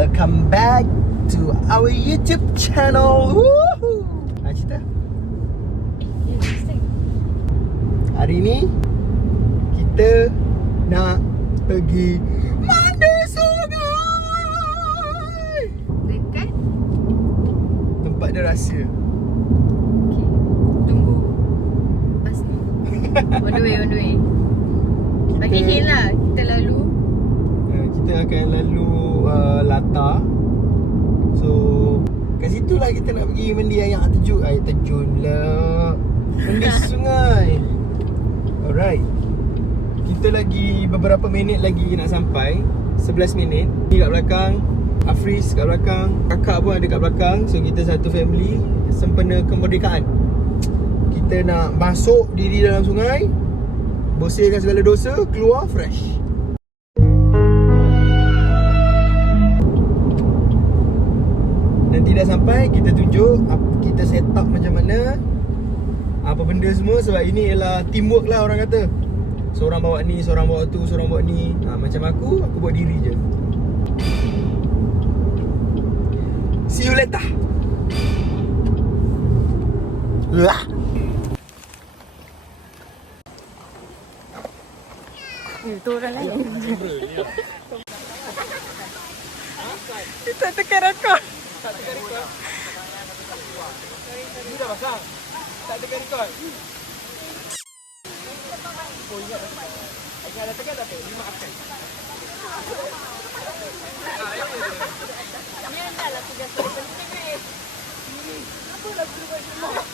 Welcome back to our YouTube channel. Woohoo! Cerita. Hari ni kita nak pergi mandi sungai. Dekat? Tempat dia rahsia. Okay. Tunggu bas ni. On the way. Bagi hint lah. Kita lalu. Kita akan lalu Lata. So kat situ lah kita nak pergi mandi air terjun. Air terjun pula. Mandi sungai. Alright. Kita lagi beberapa minit lagi nak sampai. 11 minit. Ni kat belakang Afriz kat belakang, kakak pun ada kat belakang. So kita satu family sempena kemerdekaan. Kita nak masuk diri dalam sungai, bersihkan segala dosa, keluar fresh. Nanti dah sampai, kita tunjuk kita set up macam mana, apa benda semua. Sebab ini ialah teamwork lah orang kata. Seorang bawa ni, seorang bawa tu, seorang bawa ni. Macam aku buat diri je. See you later. Lah. Itu orang lain. Kita tekan rekod. Tak tekan rekod. Ni dah pasang. Tak tekan rekod. Oh, ingat dah tekan. Ingat dah tekan tapi dimaafkan. Ni adalah tugas penting ni. Apa dah buat semua?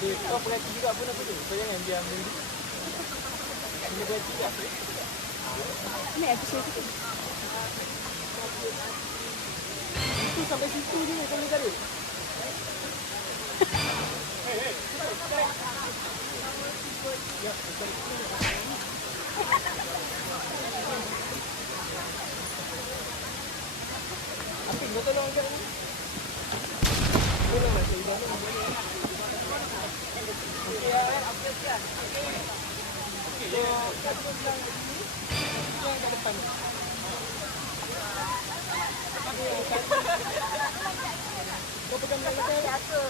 Kau perhati juga pun apa tu? Kau jangan diam dulu. Kena perhati juga. Ni episode tu. Itu sampai situ je kau boleh tarik. Ya, Apin, kau tolong angkat ni. Tolong masuk dalam ni. Okey ya, apa sia? Okey, satu bilang kat sini. Yang kat depan ni. Kau pegang belakang aku.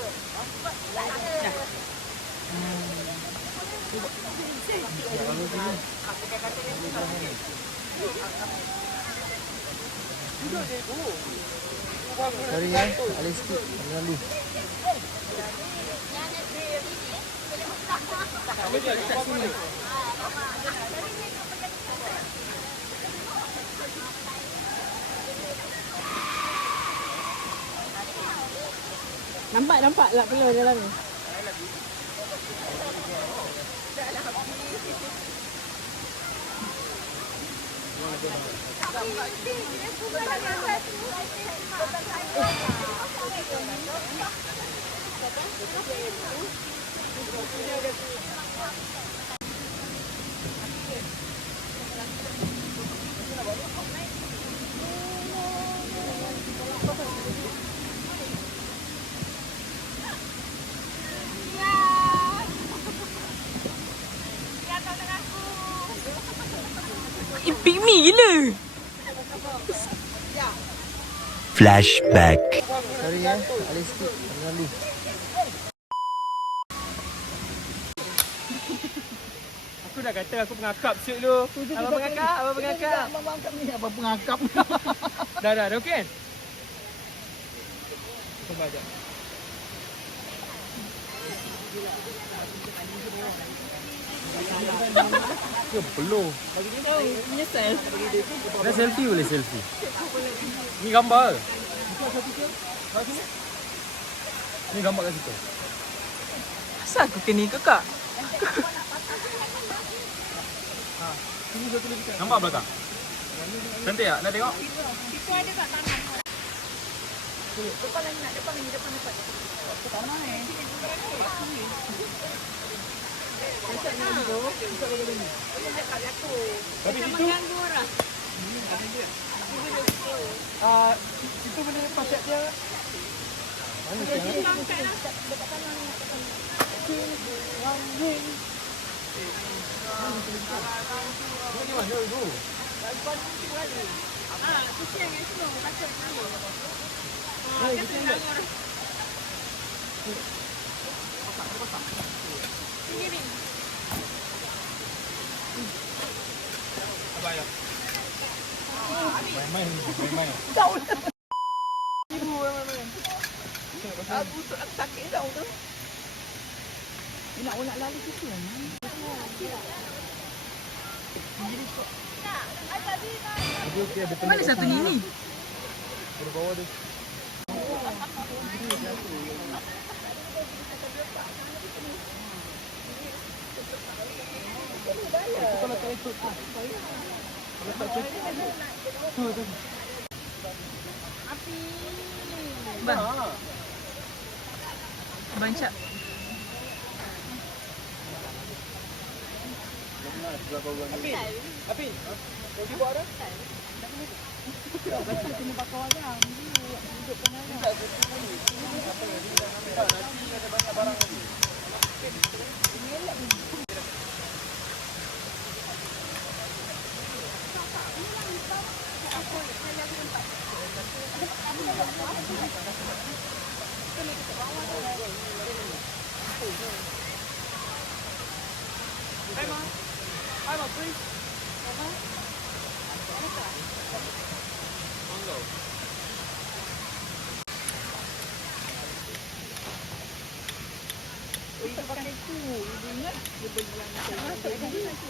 Sorry ya, ada sikit lalu. Nampak lah keluar dalam ni. Pick me gila. Flashback. Sorry ya, ada sikit lalu. Aku dah kata aku pengakap siut lu. Abang pengakap, abang pengakap. Abang pengakap ni abang pengakap. Dah okey kan? Cuba aja. Ya belum. Tahu, menyesal. Dah selfie boleh selfie. Ni gambar. Ni gambar kat situ. Asal aku kena ikut kak? Nampak belakang? Cantik tak? Nak tengok? Itu ada kat tangan. Depan lagi nak, depan lagi. Depan mana eh? Tapi Macam situ mengganggu orang. situ boleh pasak dia. Mana dia? Angkat lah. Dekat tangan ni. Di mana tu? Abang. Main. Aku sakit tau tu. Nak lari ke sini. Mana satu ni? Ada bawah tu. Kalau tak ikut tu. Kalau tak ikut. Tu. Api. Bang. Bang Cak. Api. Kau cuba ada? Kena pakai orang. Hidupkan orang. Nanti ada banyak barang lagi. Hi, ma, please. Itu pakai tu. Ibu ingat dia beli yang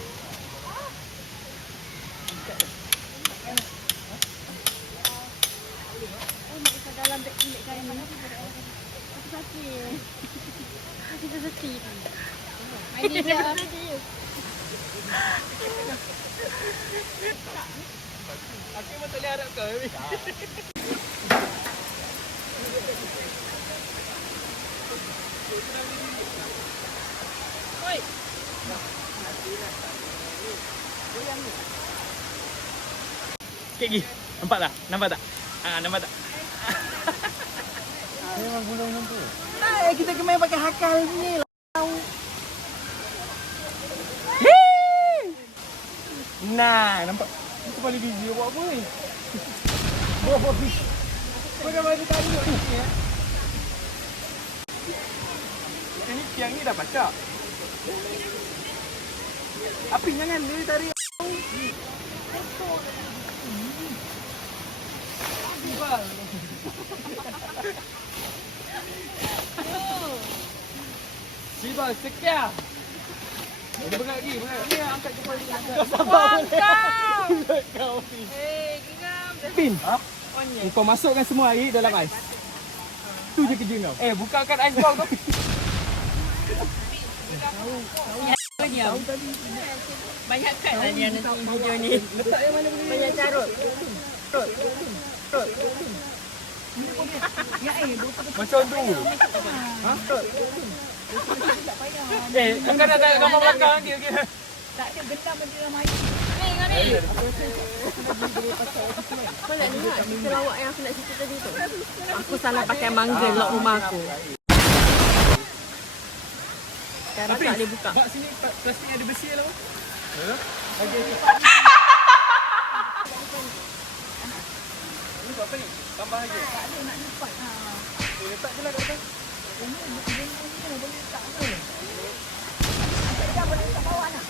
dalam beg milik kain mana? Aku sakit. Kita sakit. Main ni dah. Aku memang tak boleh harap kau. Oi. Sikit lagi. Nampak tak? Nampak tak? Memang gulung tu. Kita kemain pakai hakal ni lah. Nah, nampak? Itu paling busy buat apa ni? Buat fish. Pakai baju tadi buat ni ya. Ini tiang ni dah pacak. Api jangan dia tarik. Siba sekian. Bengak lagi. Ni angkat kepala dia. Kau sabar boleh. Kau ni. Geram. Pin. Ha? Kau masukkan semua air dalam ais. Tu je kerja kau. Bukakan ais box tu. Banyakkan lah dia nanti video ni. Letak yang mana boleh. Banyak carut. Macam tu. Ha? Akan ada gambar belakang nanti okey. Tak ada benda benda dalam air. Ni. Kau nak dengar cerita lawak yang aku nak cerita tadi tu? Aku salah pakai mangga lock rumah aku. Sekarang tak boleh buka. Bak sini plastik ada besi lah. Bagi Ini buat apa ni? Tambah lagi. Tak ada nak lipat. Letak je lah kat atas. Ini boleh letak ke? Dah boleh letak bawah nak.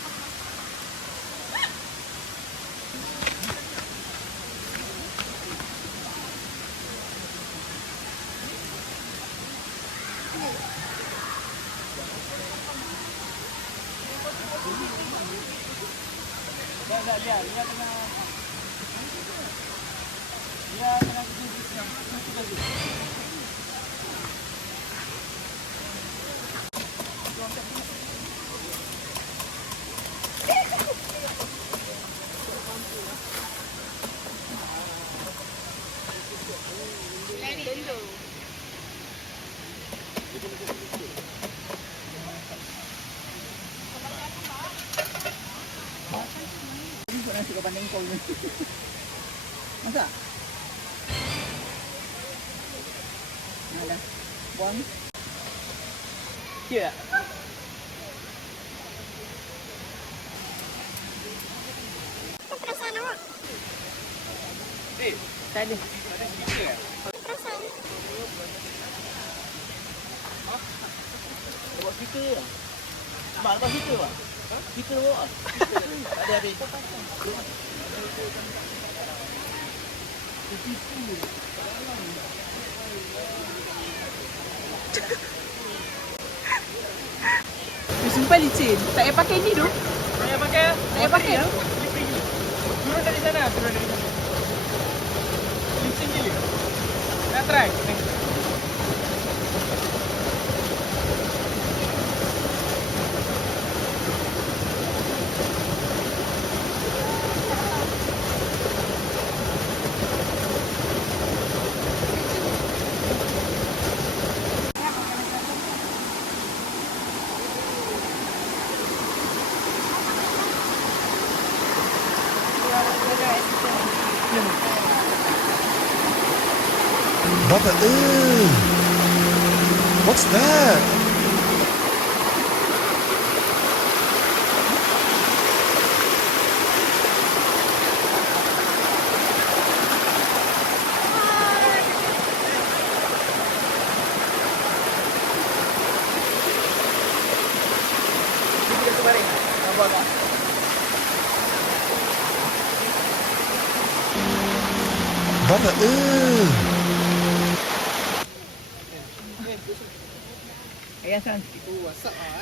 Tak, lihat tengah. Dia tengah kerja masuk lagi. Nasi kau pandang kau ni. Masak? Ada. Buang. Ya. Tak ada. Bawa speaker ke? Mak lepas speaker pak? Speaker bawa? Tak ada habis. Sumpah licin. Tak payah pakai ni tu. Saya pakai. Tak payah pakai tu. Turun dari sana, turun dari sana. Licin gila. Nak try? Mother, what's that? Mother,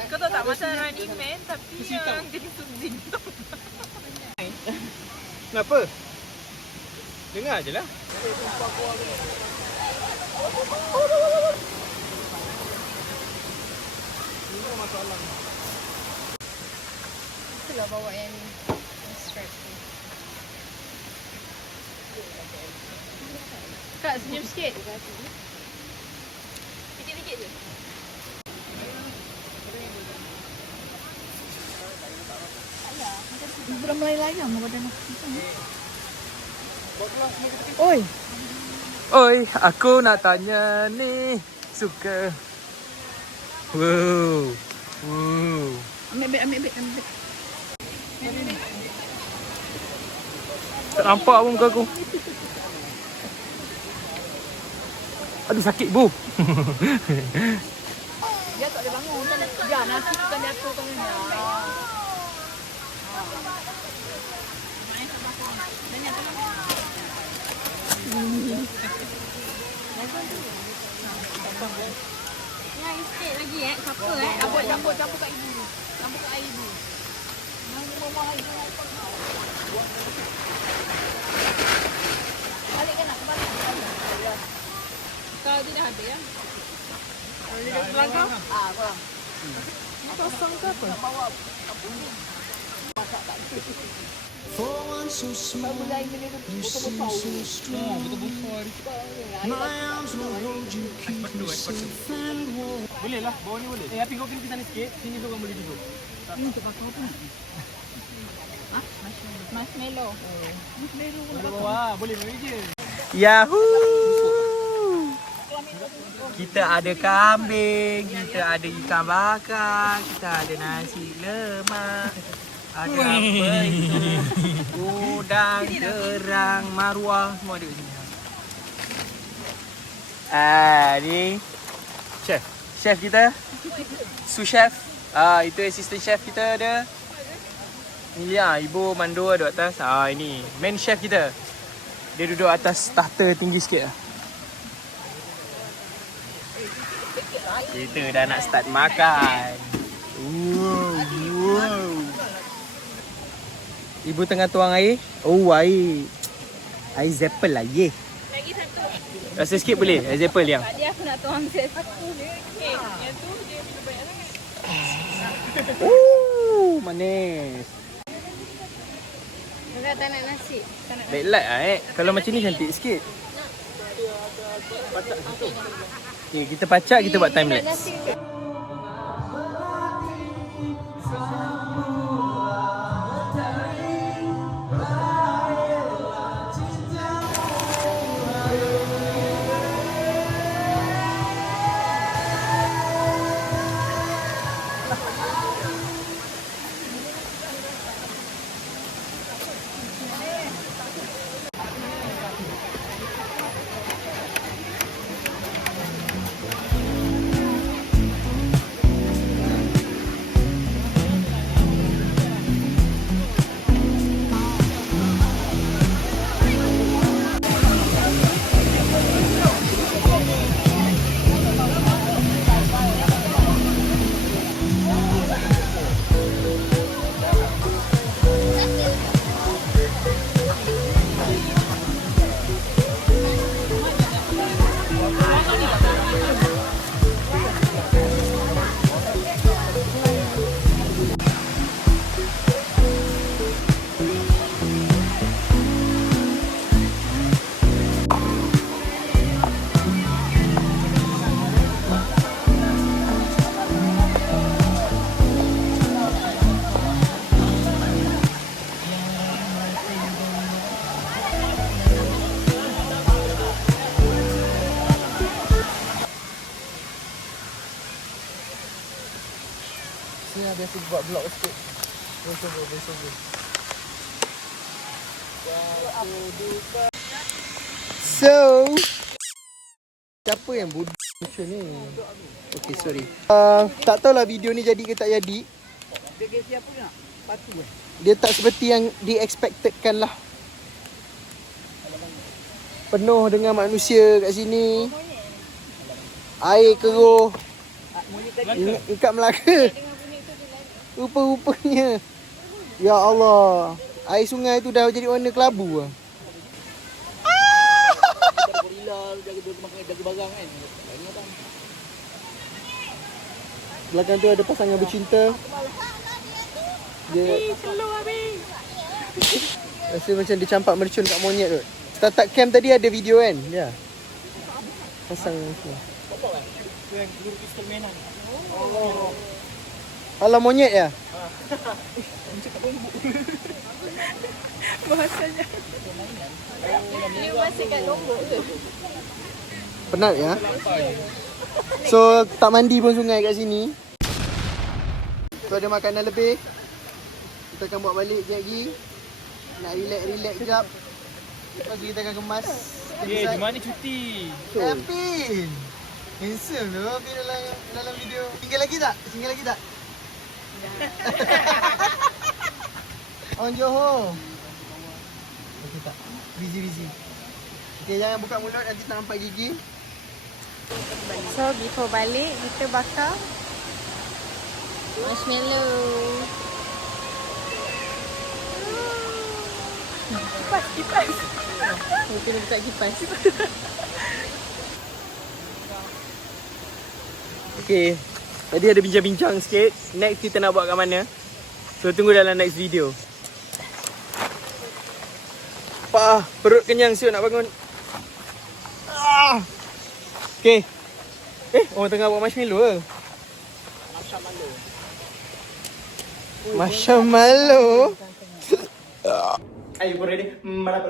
Kau tahu tak macam Running Man tapi yang jadi sunzin. Kenapa? Dengar je lah. Itulah bawa yang strap tu. Kak, senyum sikit. Sikit-sikit je. Belum lain-lain lah badan aku. Oi. Oi, aku nak tanya ni. Suka. Wow. Wow. Ambil beg. Tak nampak pun muka aku. Aduh sakit bu. Dia tak boleh bangun. Dia nanti kita jatuh ke mana. Yang sikit lagi siapa Campur kat ibu. Campur kat air ibu. Balik kan nak balik. Kalau dia dah habis ya. Kalau dia dah pulang kau? Pulang. Ni kosong ke apa? Bawa apa ni? Masak tak ada. For one so small, you seem so strong. My arms will hold you, keep you safe and warm. Boleh lah, bawah ni boleh. Tapi kau kena ke sana sikit. Sini tu kan boleh duduk. Ini untuk apa tu? Marshmallow. Marshmallow. Boleh bawah, boleh boleh je. Yahoo! Kita ada kambing, kita ada ikan bakar, kita ada nasi lemak. Ada apa itu? Udang, kerang, maruah, semua ada kat sini. Ni chef. Chef kita. Sous chef. Itu assistant chef kita ada. Ni ibu Mando duduk atas. Ini main chef kita. Dia duduk atas tahta tinggi sikit lah. Kita dah nak start makan. Wow. Ibu tengah tuang air. Oh, air Zeppel lah. Lagi satu. Rasa sikit boleh? Air Zeppel yang. Tadi aku nak tuang set satu dia. Yang tu dia minum banyak sangat. Manis. Enggak tak nak nasi. Backlight lah Kalau macam ni cantik sikit. Okay, kita pacak, kita buat time lapse. biasa buat vlog sikit. Voice over. So, siapa yang bodoh macam ni? Okay, sorry. Tak tahulah video ni jadi ke tak jadi. Dia tak seperti yang di-expectedkan lah. Penuh dengan manusia kat sini. Air keruh. Ikat Melaka. Rupa-rupanya. Ya Allah. Air sungai tu dah jadi warna kelabu lah. Belakang tu ada pasangan bercinta. Dia rasa macam dia campak mercun kat monyet tu. Startup camp tadi ada video kan? Ya. Pasang tu. Alah monyet ya? Bahasanya. Dia masih kat Lombok ke? Penat ya? So tak mandi pun sungai kat sini. So ada makanan lebih. Kita akan buat balik sekejap lagi. Nak relax sekejap. Lepas tu kita akan kemas. Di mana cuti? Apin! Handsome tu Apin dalam video. Single lagi tak? On Johor. Okay tak? Busy. Okay, jangan buka mulut nanti tak nampak gigi. So before balik kita bakar marshmallow. Kipas. Kita nak buka kipas. Okay, tadi ada bincang-bincang sikit. Next kita nak buat kat mana? So tunggu dalam next video. Perut kenyang siut nak bangun. Okay. Orang tengah buat marshmallow ke? Marshmallow. Are you ready? Kenapa?